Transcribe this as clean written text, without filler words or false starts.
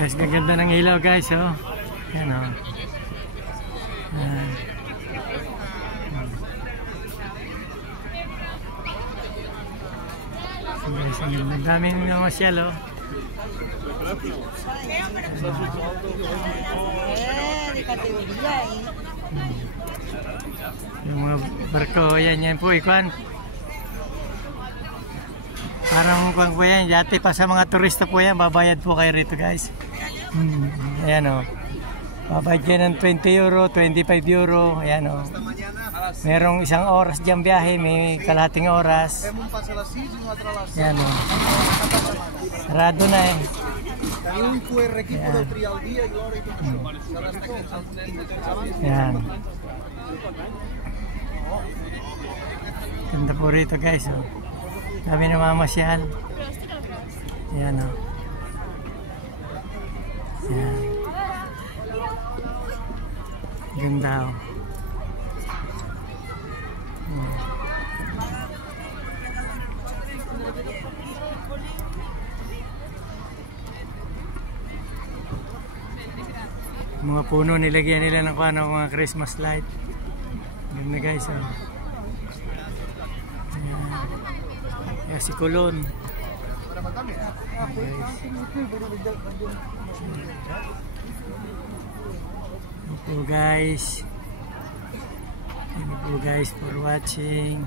Guys, gaganda ng ilaw guys, oh. Yan, oh. Yan. So guys, ang daming namasyal, oh. Yung mga barko, yan po, ikuan. Parang kung po yan, yate pa sa mga turista po yan, babayad po kayo rito guys. Ayan o. Babayad kayo ng 20 euro, 25 euro. Ayan o. Merong isang oras dyan biyahe, may kalahating oras. Ayan o. Sarado na eh. Ayan. Ganda po rito guys o. Kami namamasyal. Ayan o. Ayan. Ganda o. Mga puno nilagyan nila ng mga Christmas light. Ganda guys o. Ayan si Kulon. Thank you guys for watching.